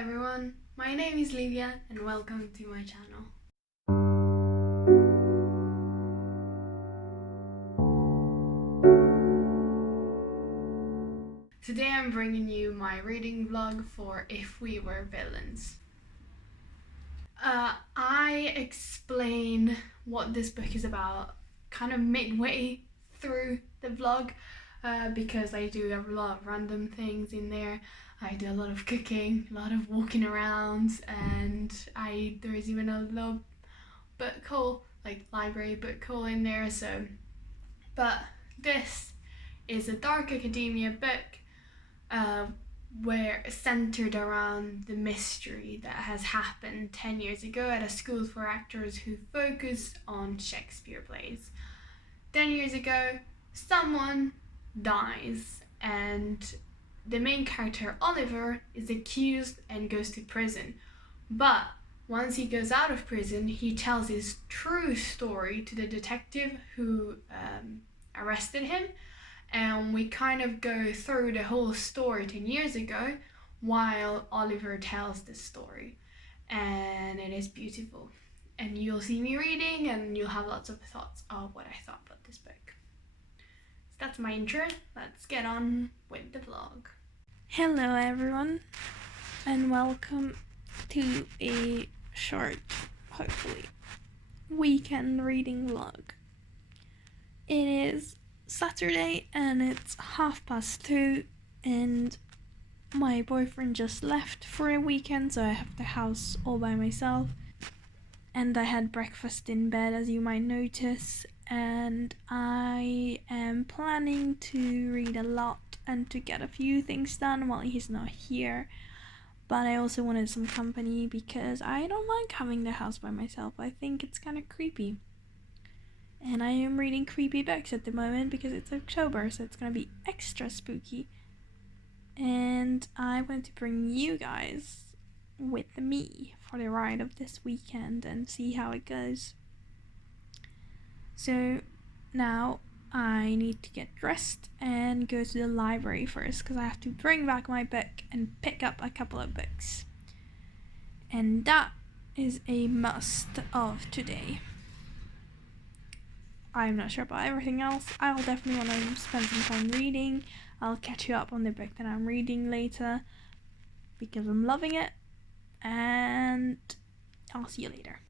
everyone, my name is Livia and welcome to my channel. Today I'm bringing you my reading vlog for If We Were Villains. I explain what this book is about kind of midway through the vlog because I do a lot of random things in there. I do a lot of cooking, a lot of walking around, and there is even a little book haul, like library book haul in there. But this is a dark academia book where centered around the mystery that has happened 10 years ago at a school for actors who focused on Shakespeare plays. 10 years ago, someone dies and the main character, Oliver, is accused and goes to prison. But once he goes out of prison, he tells his true story to the detective who arrested him. And we kind of go through the whole story 10 years ago while Oliver tells the story. And it is beautiful. And you'll see me reading and you'll have lots of thoughts of what I thought about this book. So that's my intro. Let's get on with the vlog. Hello everyone, and welcome to a short, hopefully, weekend reading vlog. It is Saturday and it's 2:30 and my boyfriend just left for a weekend, so I have the house all by myself. And I had breakfast in bed, as you might notice, and I am planning to read a lot and to get a few things done while he's not here. But I also wanted some company because I don't like having the house by myself. I think it's kind of creepy. And I am reading creepy books at the moment because it's October, so it's gonna be extra spooky. And I wanted to bring you guys with me for the ride of this weekend and see how it goes. So now I need to get dressed and go to the library first because I have to bring back my book and pick up a couple of books. And that is a must of today. I'm not sure about everything else. I'll definitely want to spend some time reading. I'll catch you up on the book that I'm reading later because I'm loving it. And I'll see you later.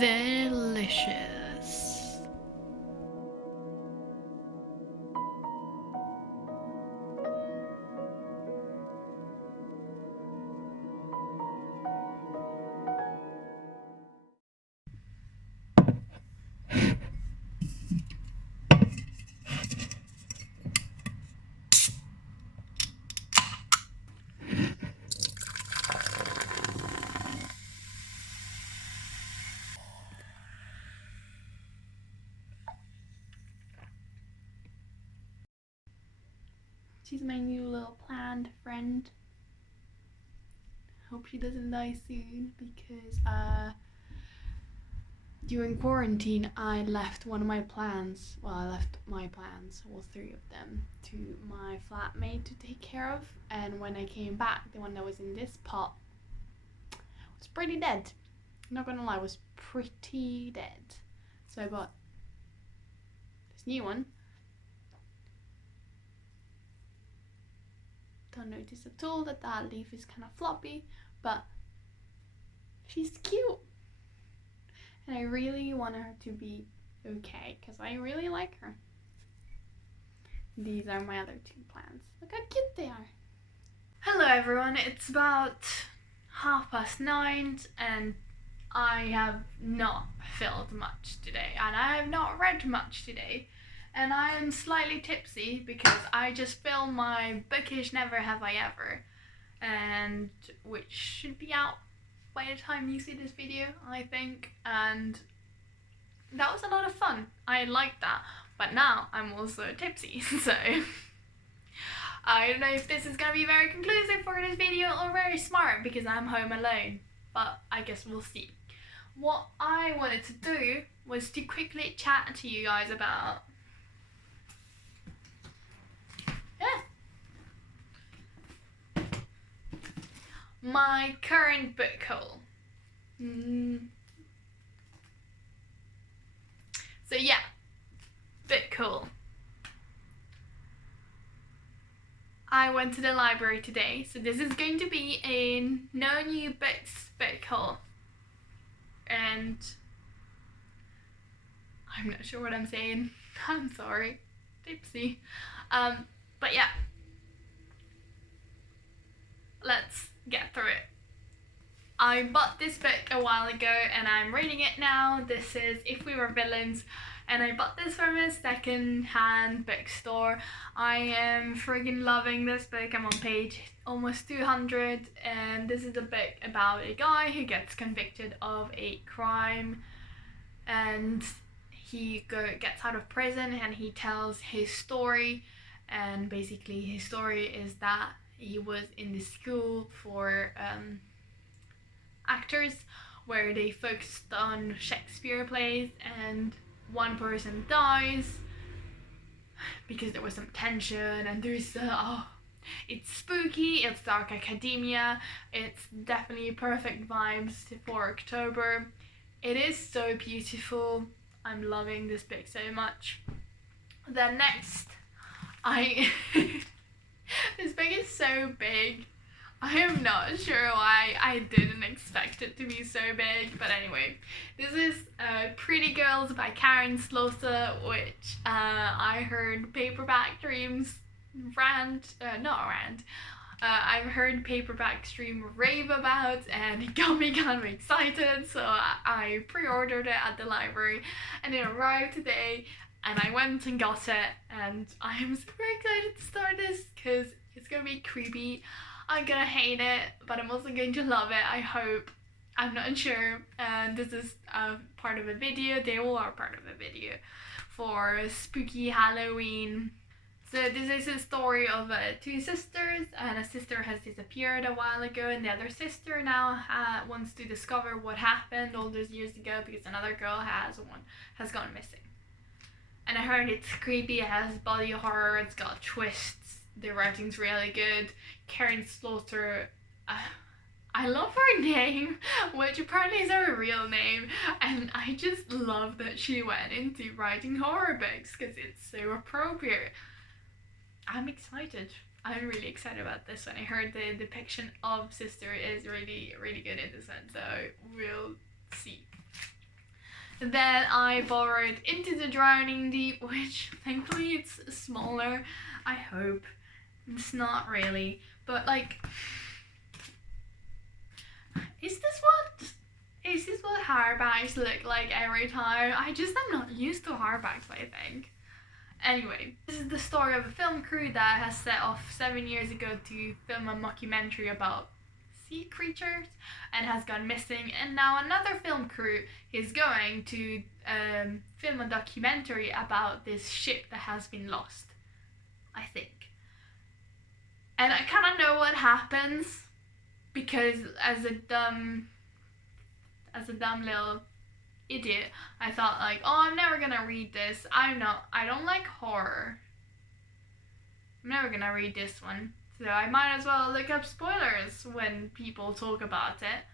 Delicious. She's my new little planned friend. Hope she doesn't die soon because during quarantine I left one of my plants. Well, I left my plants, all 3 of them, to my flatmate to take care of. And when I came back, the one that was in this pot was pretty dead. I'm not gonna lie, was pretty dead. So I bought this new one. Don't notice at all that that leaf is kind of floppy, but she's cute. And I really want her to be okay because I really like her. These are my other 2 plants. Look how cute they are. Hello everyone, it's about 9:30 and I have not filmed much today and I have not read much today and I am slightly tipsy because I just filmed my bookish Never Have I Ever, and which should be out by the time you see this video, I think, and that was a lot of fun. I liked that, but now I'm also tipsy, so I don't know if this is gonna be very conclusive for this video or very smart because I'm home alone, but I guess we'll see. What I wanted to do was to quickly chat to you guys about my current book haul. So yeah, book haul. I went to the library today, so this is going to be a no new books book haul. And I'm not sure what I'm saying. I'm sorry. Tipsy. But yeah. Let's get through it. I bought this book a while ago and I'm reading it now. This is If We Were Villans, and I bought this from a second-hand bookstore. I am friggin' loving this book. I'm on page almost 200, and this is a book about a guy who gets convicted of a crime, and he gets out of prison and he tells his story. And basically his story is that he was in the school for actors where they focused on Shakespeare plays, and one person dies because there was some tension, and there's it's spooky, it's dark academia, it's definitely perfect vibes for October. It is so beautiful. I'm loving this book so much. Then next, this book is so big. I am not sure why I didn't expect it to be so big, but anyway, this is Pretty Girls by Karen Slaughter, which I heard Paperback Dreams I've heard Paperback Stream rave about, and it got me kind of excited, so I pre-ordered it at the library and it arrived today. And I went and got it, and I am super excited to start this because it's gonna be creepy. I'm gonna hate it, but I'm also going to love it, I hope. I'm not sure. And this is part of a video. They all are part of a video for spooky Halloween. So this is a story of two sisters, and a sister has disappeared a while ago, and the other sister now wants to discover what happened all those years ago because another girl has gone missing. And I heard it's creepy, it has body horror, it's got twists, the writing's really good. Karen Slaughter, I love her name, which apparently is her real name, and I just love that she went into writing horror books because it's so appropriate. I'm excited. I'm really excited about this one. I heard the depiction of Sister is really, really good in this one, so we'll see. Then I borrowed Into the Drowning Deep, which thankfully it's smaller. I hope. It's not really, but like, is this what hardbacks look like every time? I just am not used to hardbacks, I think. Anyway, this is the story of a film crew that has set off 7 years ago to film a mockumentary about sea creatures and has gone missing, and now another film crew is going to film a documentary about this ship that has been lost, I think. And I kind of know what happens because as a dumb little idiot, I thought like, oh, I'm never gonna read this. I don't like horror. I'm never gonna read this one. So I might as well look up spoilers when people talk about it.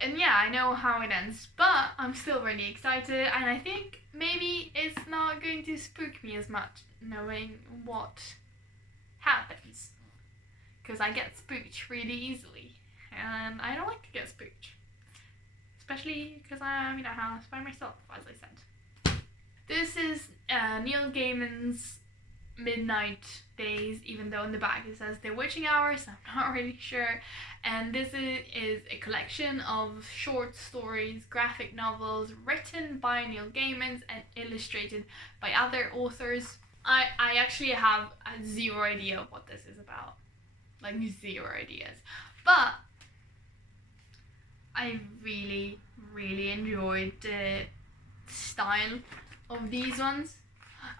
And yeah, I know how it ends, but I'm still really excited, and I think maybe it's not going to spook me as much knowing what happens. Because I get spooked really easily, and I don't like to get spooked. Especially because I'm in a house by myself, as I said. This is Neil Gaiman's midnight days, even though in the back it says the witching hours. I'm not really sure. And this is a collection of short stories, graphic novels written by Neil Gaiman and illustrated by other authors. I actually have zero idea of what this is about, like zero ideas, but I really enjoyed the style of these ones.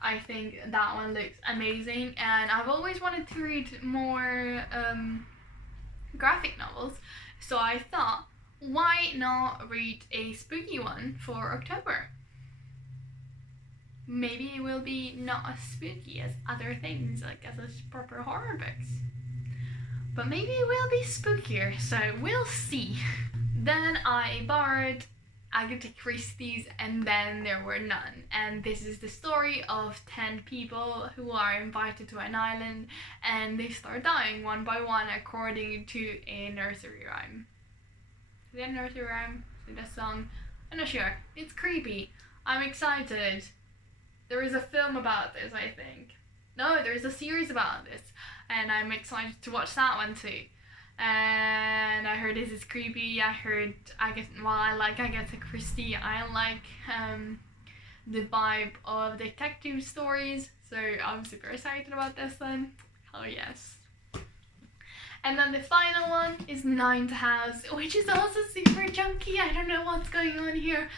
I think that one looks amazing, and I've always wanted to read more graphic novels, so I thought, why not read a spooky one for October? Maybe it will be not as spooky as other things, like as proper horror books, but maybe it will be spookier, so we'll see. Then I borrowed Agatha Christie's And Then There Were None, and this is the story of 10 people who are invited to an island and they start dying one by one according to a nursery rhyme. Is it a nursery rhyme? Is it a song? I'm not sure. It's creepy. I'm excited. There is a film about this, I think. No, there's a series about this, and I'm excited to watch that one too. And I heard this is creepy. I like Agatha Christie, I like the vibe of detective stories, so I'm super excited about this one. Hell yes. And then the final one is Ninth House, which is also super chunky. I don't know what's going on here,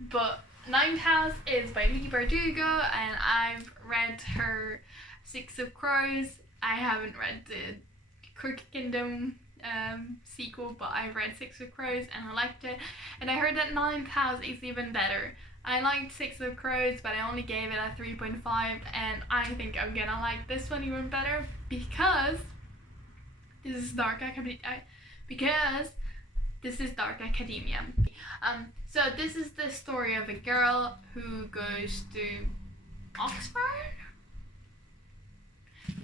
but Ninth House is by Leigh Bardugo, and I've read her Six of Crows. I haven't read the Crooked Kingdom sequel, but I read Six of Crows and I liked it. And I heard that Ninth House is even better. I liked Six of Crows, but I only gave it a 3.5, and I think I'm gonna like this one even better because this is Dark Academia. So this is the story of a girl who goes to Oxford?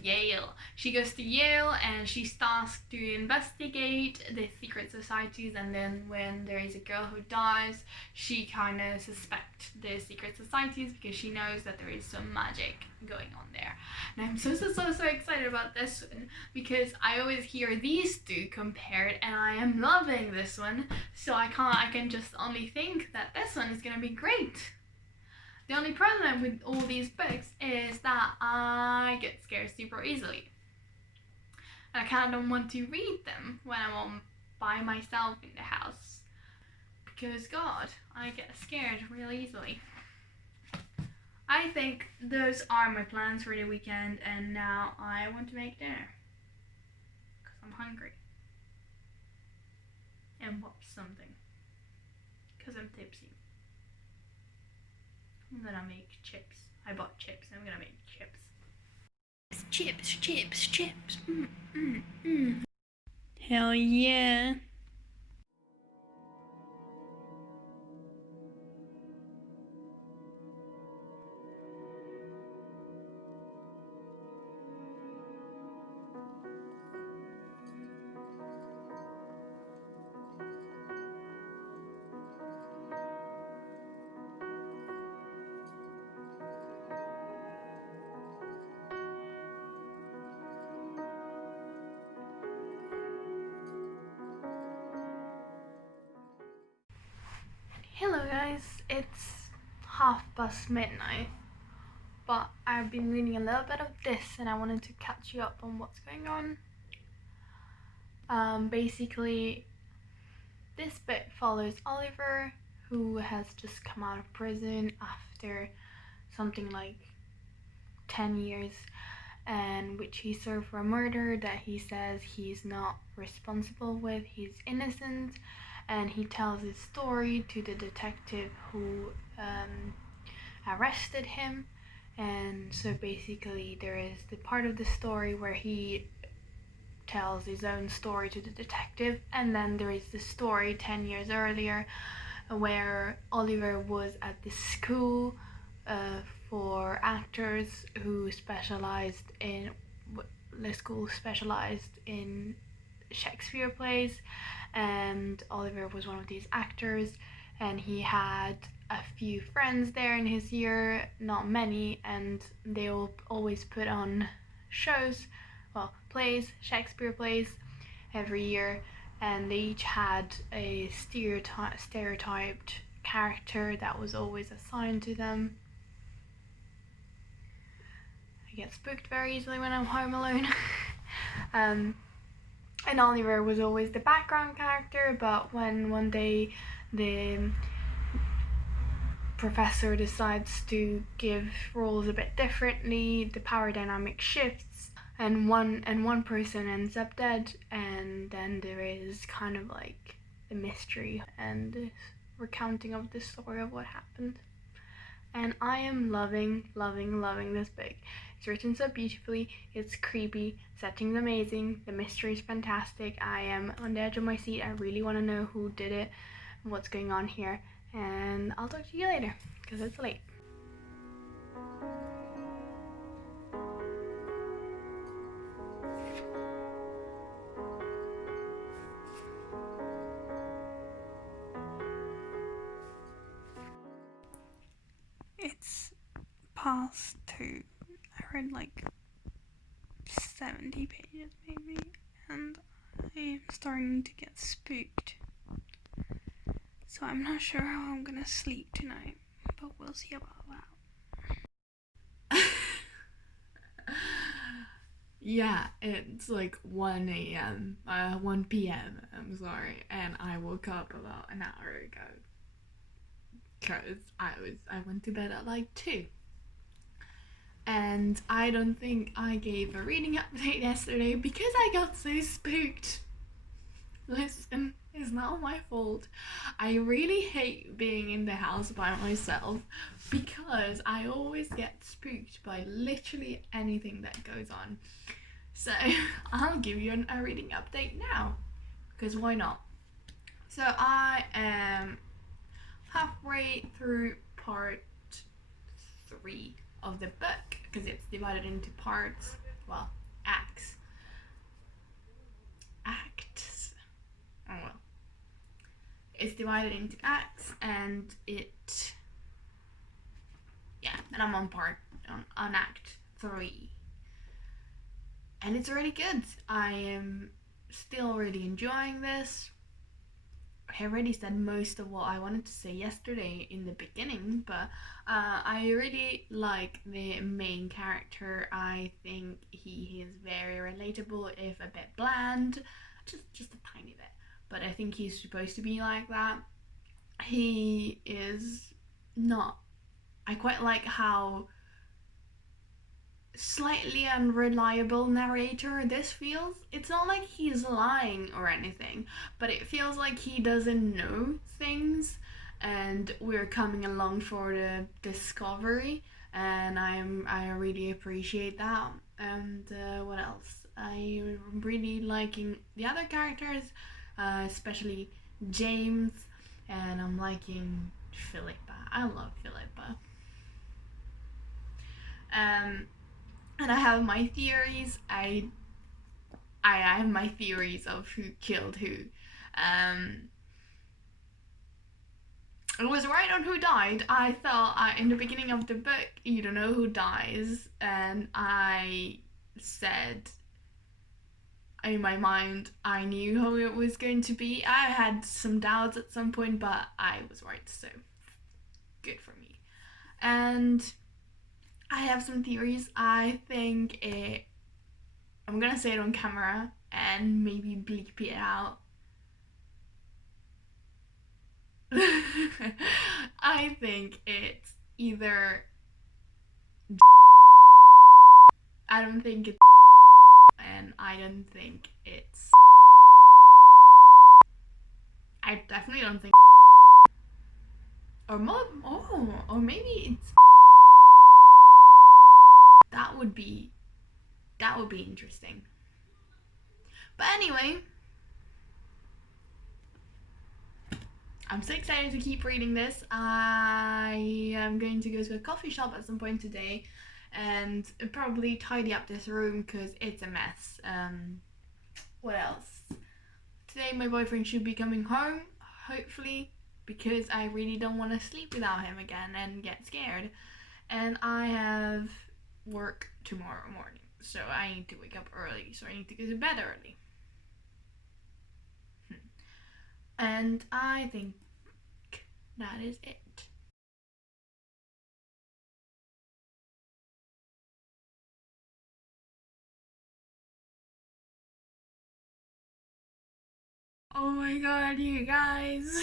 Yale. She goes to Yale and she's tasked to investigate the secret societies, and then when there is a girl who dies, she kind of suspects the secret societies because she knows that there is some magic going on there. And I'm so excited about this one because I always hear these two compared, and I am loving this one, so I can just only think that this one is gonna be great. The only problem with all these books is that I get scared super easily. And I kind of don't want to read them when I'm by myself in the house. Because God, I get scared real easily. I think those are my plans for the weekend, and now I want to make dinner. Because I'm hungry. And watch something. Because I'm tipsy. I'm gonna make chips. I bought chips. I'm gonna make chips. Chips. Hell yeah. Hello guys, it's midnight, but I've been reading a little bit of this and I wanted to catch you up on what's going on. Basically, this book follows Oliver, who has just come out of prison after something like 10 years, and which he served for a murder that he says he's not responsible with, he's innocent. And he tells his story to the detective who arrested him. And so basically there is the part of the story where he tells his own story to the detective, and then there is the story 10 years earlier where Oliver was at the school for actors who specialized in Shakespeare plays, and Oliver was one of these actors, and he had a few friends there in his year, not many, and they will always put on shows, well, plays, Shakespeare plays every year, and they each had a stereotyped character that was always assigned to them. I get spooked very easily when I'm home alone. And Oliver was always the background character, but when one day the professor decides to give roles a bit differently, the power dynamic shifts, and one person ends up dead, and then there is kind of like the mystery and the recounting of the story of what happened. And I am loving this book. It's written so beautifully, it's creepy, setting's amazing, the mystery is fantastic. I am on the edge of my seat. I really want to know who did it and what's going on here. And I'll talk to you later, because it's late. It's past 2. I read like 70 pages maybe, and I am starting to get spooked. So I'm not sure how I'm gonna sleep tonight, but we'll see about that. Yeah, it's like 1 a.m., 1 p.m., I'm sorry, and I woke up about an hour ago. Because I went to bed at like 2. And I don't think I gave a reading update yesterday because I got so spooked. Listen, it's not my fault. I really hate being in the house by myself because I always get spooked by literally anything that goes on. So I'll give you a reading update now, because why not? So I am halfway through part 3 of the book, because it's divided into parts, well, acts. Oh well. It's divided into acts, and and I'm on act 3. And it's really good. I am still really enjoying this. I already said most of what I wanted to say yesterday in the beginning, but I really like the main character. I think he is very relatable, if a bit bland, just a tiny bit. But I think he's supposed to be like that. He is not. I quite like how slightly unreliable narrator this feels. It's not like he's lying or anything, but it feels like he doesn't know things, and we're coming along for the discovery, and I really appreciate that. And what else? I'm really liking the other characters, especially James, and I'm liking Philippa. I love Philippa. And I have my theories. I have my theories of who killed who. I was right on who died. I thought in the beginning of the book, you don't know who dies, and I said in my mind I knew who it was going to be. I had some doubts at some point, but I was right, so good for me. And I have some theories. I think I'm gonna say it on camera and maybe bleep it out. I think it's either. I don't think it's. And I don't think it's. I definitely don't think. Or maybe it's. That would be interesting. But anyway, I'm so excited to keep reading this. I am going to go to a coffee shop at some point today and probably tidy up this room because it's a mess. What else? Today my boyfriend should be coming home, hopefully. because I really don't want to sleep without him again and get scared. And I have work tomorrow morning, so I need to wake up early, so I need to go to bed early. And I think that is it. Oh my god, you guys.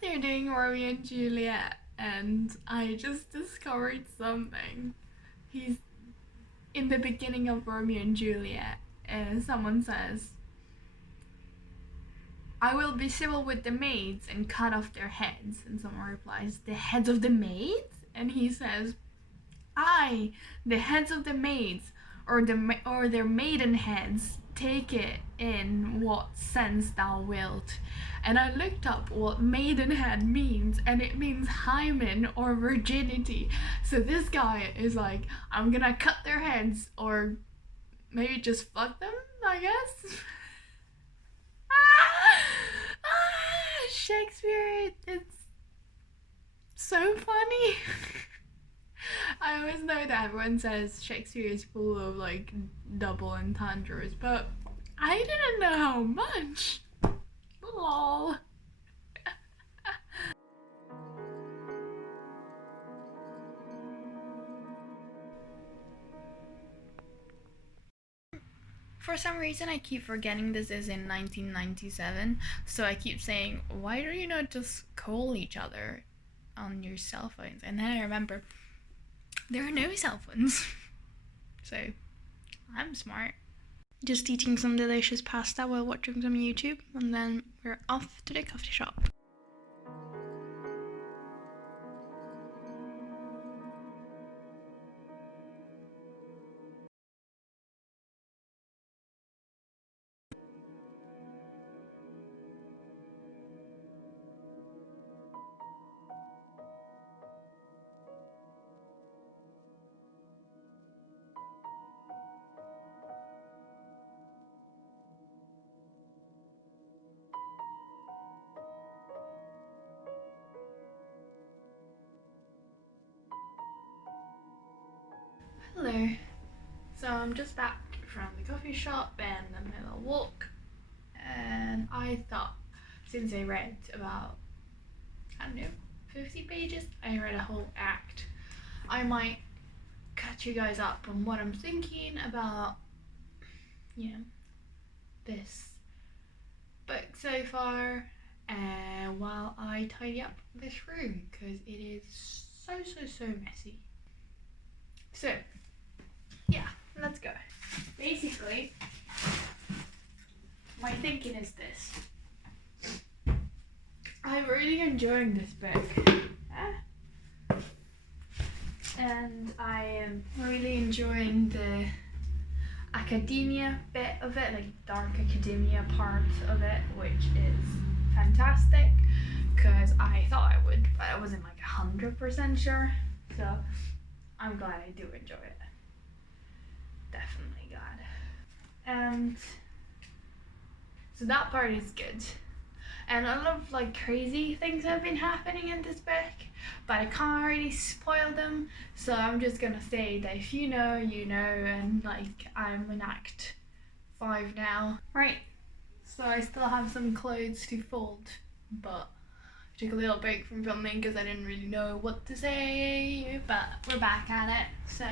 They're doing Romeo and Juliet, and I just discovered something. He's in the beginning of Romeo and Juliet, and someone says, "I will be civil with the maids and cut off their heads." And someone replies, "The heads of the maids?" And he says, "Aye, the heads of the maids, or their maiden heads. Take it in what sense thou wilt." And I looked up what maidenhead means, and it means hymen or virginity. So this guy is like, I'm gonna cut their heads, or maybe just fuck them, I guess. Shakespeare, it's so funny. I always know that everyone says Shakespeare is full of like double entendres, but I didn't know how much. Lol. For some reason, I keep forgetting this is in 1997, so I keep saying, why do you not just call each other on your cell phones? And then I remember, there are no cell phones. So, I'm smart. Just eating some delicious pasta while watching some YouTube, and then we're off to the coffee shop. Hello. So I'm just back from the coffee shop and a little walk, and I thought, since I read about, I don't know, 50 pages, I read a whole act, I might catch you guys up on what I'm thinking about, you know, this book so far, while I tidy up this room, because it is so messy. So yeah, let's go. Basically, my thinking is this. I'm really enjoying this book. And I am really enjoying the academia bit of it, like dark academia part of it, which is fantastic, because I thought I would, but I wasn't like 100% sure. So I'm glad I do enjoy it. Definitely glad. And so that part is good. And a lot of like crazy things have been happening in this book, but I can't really spoil them, so I'm just gonna say that if you know, you know, and like I'm in Act 5 now. Right, so I still have some clothes to fold, but I took a little break from filming because I didn't really know what to say, but we're back at it. So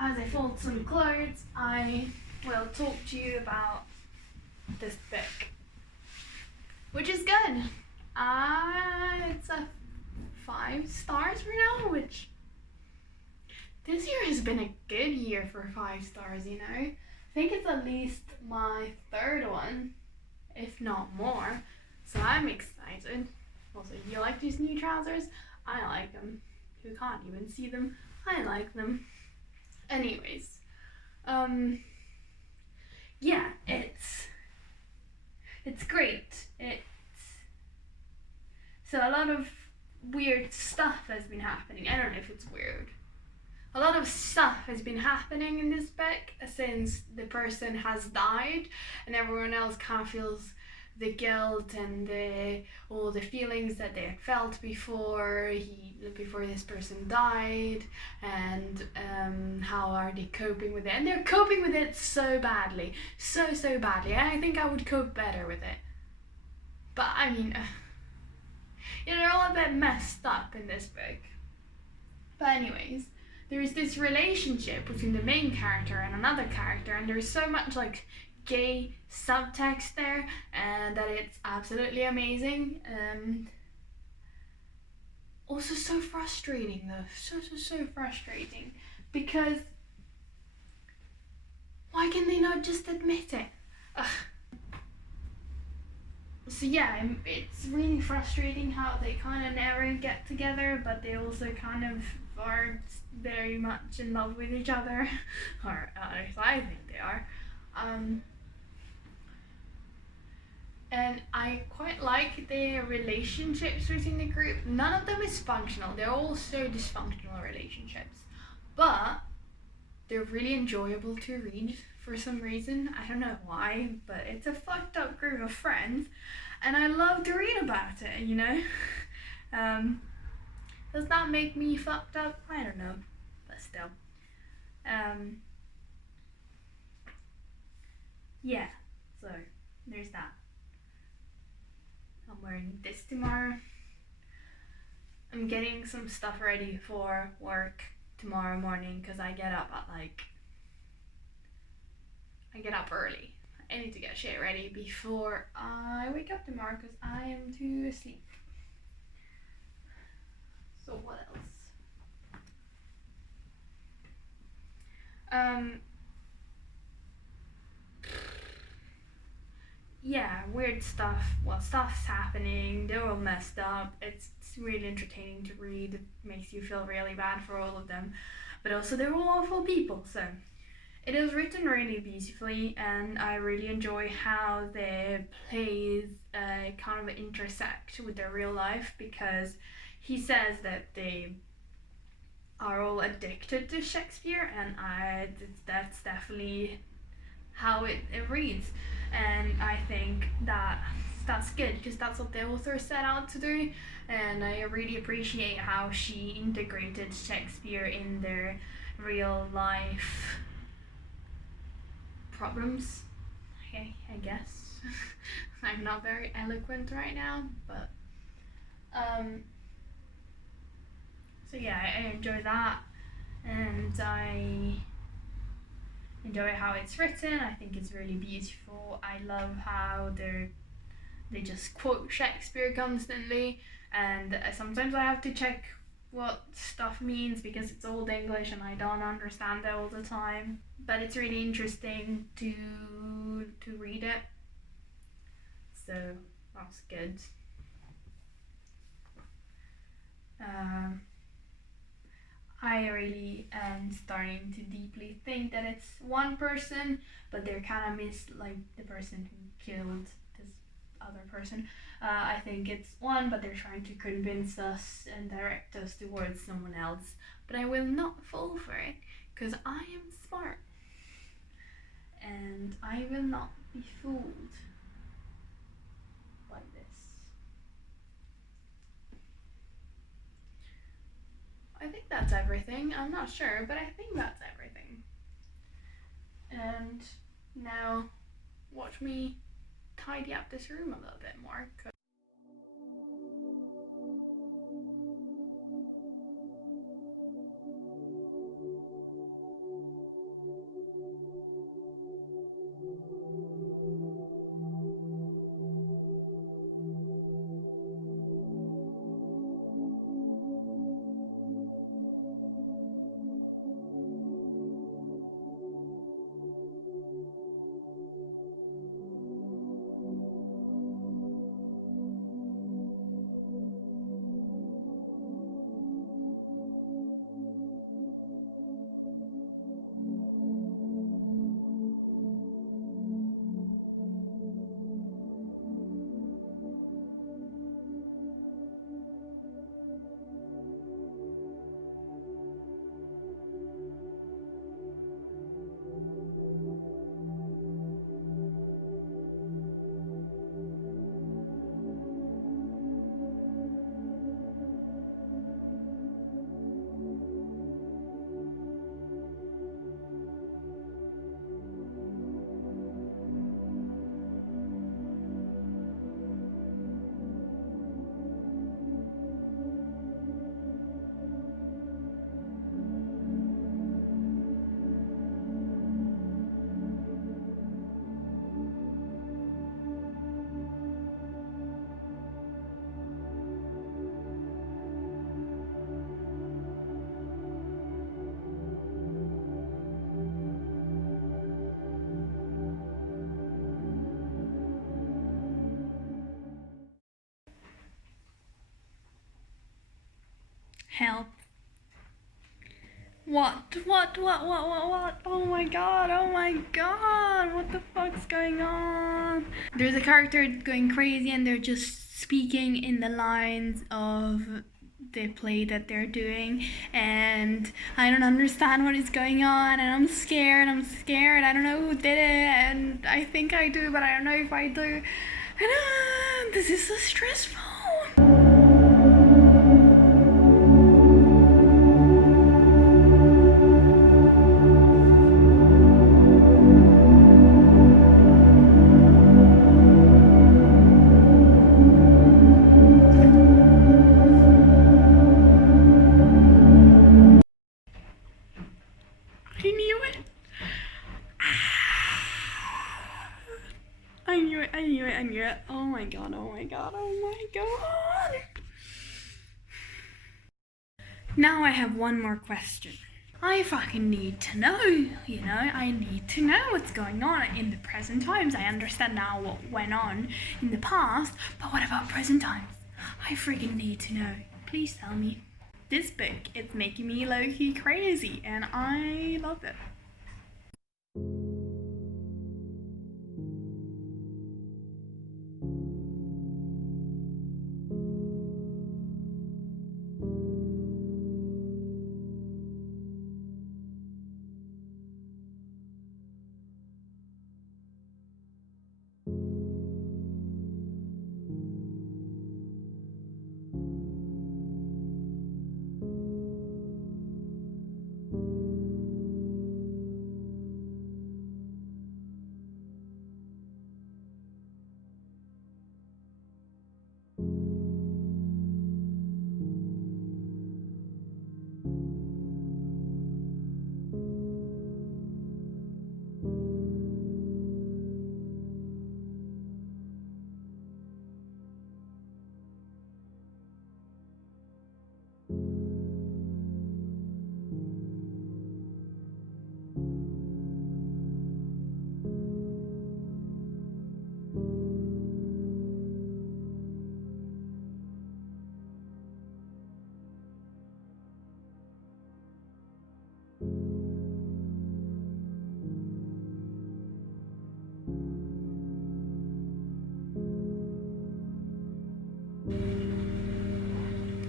as I fold some clothes, I will talk to you about this book, which is good. It's a 5 stars for now, which this year has been a good year for 5 stars, you know. I think it's at least my 3rd one, if not more, so I'm excited. Also, you like these new trousers? I like them. You can't even see them. I like them. Anyways, yeah, it's great. So a lot of weird stuff has been happening. I don't know if it's weird. A lot of stuff has been happening in this book since the person has died, and everyone else kind of feels the guilt and all the feelings that they had felt before this person died, and how are they coping with it, and they're coping with it so badly, so badly. I think I would cope better with it, but I mean, they're all a bit messed up in this book. But anyways, there's this relationship between the main character and another character, and there's so much like gay subtext there, and that it's absolutely amazing. Also so frustrating though, so frustrating, because why can they not just admit it? Ugh. So yeah, it's really frustrating how they kind of never get together, but they also kind of are very much in love with each other, or at least I think they are. And I quite like the relationships within the group. None of them is functional. They're all so dysfunctional relationships, but they're really enjoyable to read for some reason. I don't know why, but it's a fucked up group of friends, and I love to read about it, you know? Does that make me fucked up? I don't know, but still. Yeah, so there's that. I'm wearing this tomorrow. I'm getting some stuff ready for work tomorrow morning because I get up early. I need to get shit ready before I wake up tomorrow because I am too asleep. So what else? Yeah, weird stuff. Well, stuff's happening. They're all messed up. It's really entertaining to read. It makes you feel really bad for all of them. But also they're all awful people, so it is written really beautifully, and I really enjoy how the plays kind of intersect with their real life, because he says that they are all addicted to Shakespeare, and that's definitely how it reads. And I think that's good, because that's what the author set out to do, and I really appreciate how she integrated Shakespeare in their real life problems. Okay, I guess. I'm not very eloquent right now, but so yeah, I enjoy that, and I enjoy how it's written. I think it's really beautiful. I love how they just quote Shakespeare constantly, and sometimes I have to check what stuff means because it's old English and I don't understand it all the time, but it's really interesting to read it, so that's good. I really am starting to deeply think that it's one person, but they're kind of like the person who killed this other person. I think it's one, but they're trying to convince us and direct us towards someone else. But I will not fall for it, because I am smart. And I will not be fooled by this. I think that's everything. I'm not sure, but I think that's everything. And now watch me tidy up this room a little bit more. Help. What? Oh my god, what the fuck's going on? There's a character going crazy and they're just speaking in the lines of the play that they're doing, and I don't understand what is going on, and I'm scared, I don't know who did it, and I think I do, but I don't know if I do, and this is so stressful. I knew it. Oh my god. Now I have one more question. I fucking need to know, I need to know what's going on in the present times. I understand now what went on in the past, but what about present times? I freaking need to know. Please tell me. This book is making me low-key crazy, and I love it.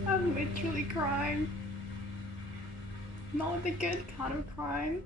I'm literally crying. Not the good kind of crying.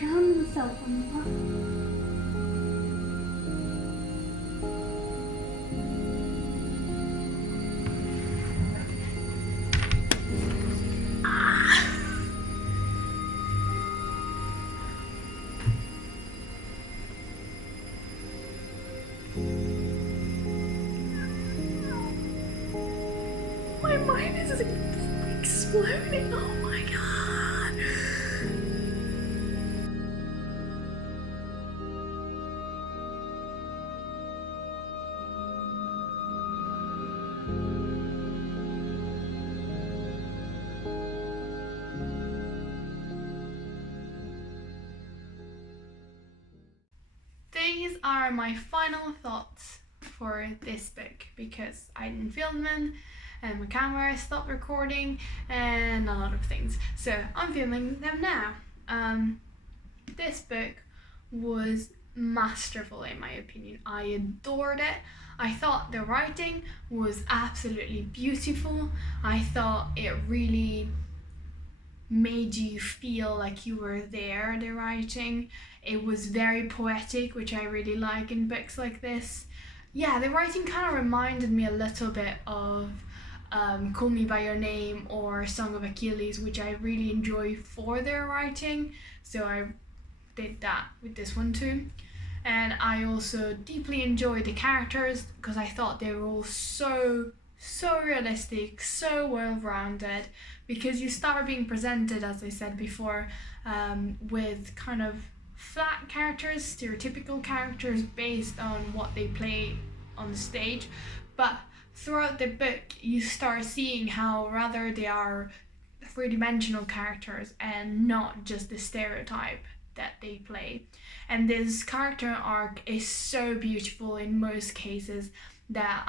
drown himself on the rock. My mind is exploding. Oh my god. These are my final thoughts for this book because I didn't film them and my camera stopped recording and a lot of things. So I'm filming them now. This book was masterful in my opinion. I adored it. I thought the writing was absolutely beautiful. I thought it really made you feel like you were there, the writing. It was very poetic, which I really like in books like this. Yeah, the writing kind of reminded me a little bit of Call Me By Your Name or Song of Achilles, which I really enjoy for their writing. So I did that with this one too. And I also deeply enjoyed the characters because I thought they were all so realistic, so well-rounded, because you start being presented, as I said before, with kind of flat characters, stereotypical characters based on what they play on the stage, but throughout the book you start seeing how rather they are three-dimensional characters and not just the stereotype that they play. And this character arc is so beautiful in most cases that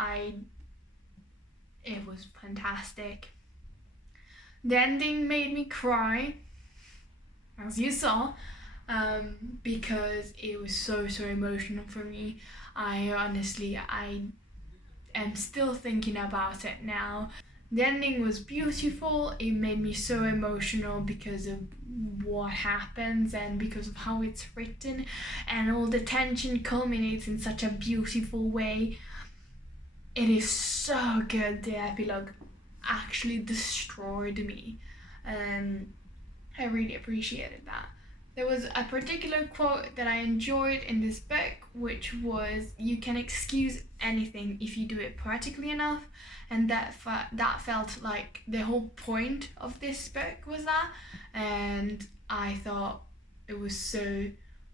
it was fantastic. The ending made me cry, as you saw, because it was so emotional for me. I am still thinking about it now. The ending was beautiful. It made me so emotional because of what happens and because of how it's written, and all the tension culminates in such a beautiful way. It is so good. The epilogue actually destroyed me, and I really appreciated that. There was a particular quote that I enjoyed in this book, which was, "You can excuse anything if you do it poetically enough," and that felt like the whole point of this book was that, and I thought it was so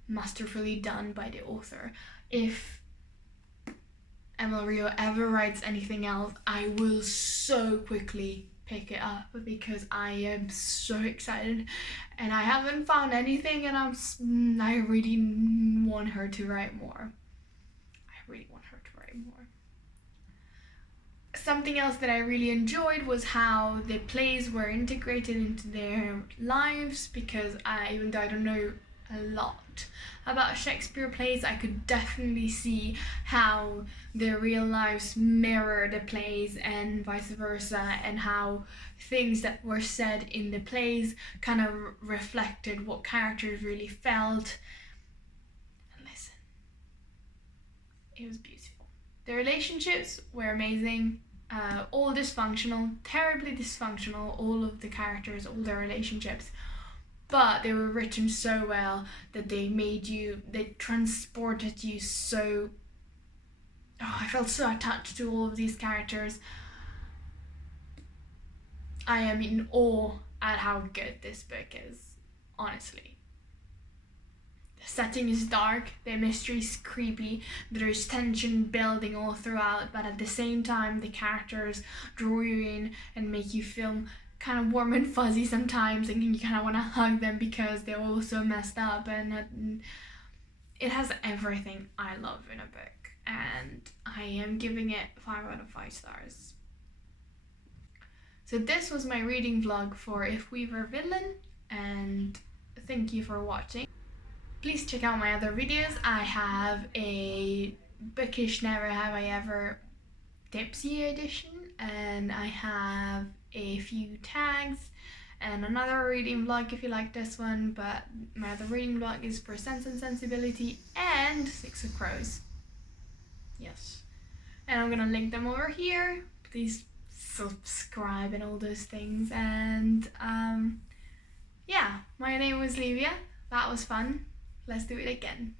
masterfully done by the author. If Emil Rio ever writes anything else, I will so quickly pick it up because I am so excited and I haven't found anything, and I really want her to write more. Something else that I really enjoyed was how the plays were integrated into their lives, because even though I don't know a lot about Shakespeare plays, I could definitely see how their real lives mirror the plays and vice versa, and how things that were said in the plays kind of reflected what characters really felt. And listen, it was beautiful. The relationships were amazing. All dysfunctional, terribly dysfunctional, all of the characters, all their relationships, but they were written so well that they transported you so. I felt so attached to all of these characters. I am in awe at how good this book is, honestly. The setting is dark, the mystery is creepy, there's tension building all throughout, but at the same time the characters draw you in and make you feel kind of warm and fuzzy sometimes, and you kind of want to hug them because they're all so messed up, and it has everything I love in a book, and I am giving it 5 out of 5 stars. So this was my reading vlog for If We Were Villain, and thank you for watching. Please check out my other videos. I have a bookish Never Have I Ever tipsy edition, and I have a few tags and another reading vlog if you like this one, but my other reading vlog is for Sense and Sensibility and Six of Crows. Yes. And I'm gonna link them over here. Please subscribe and all those things. And yeah, my name was Livia. That was fun. Let's do it again.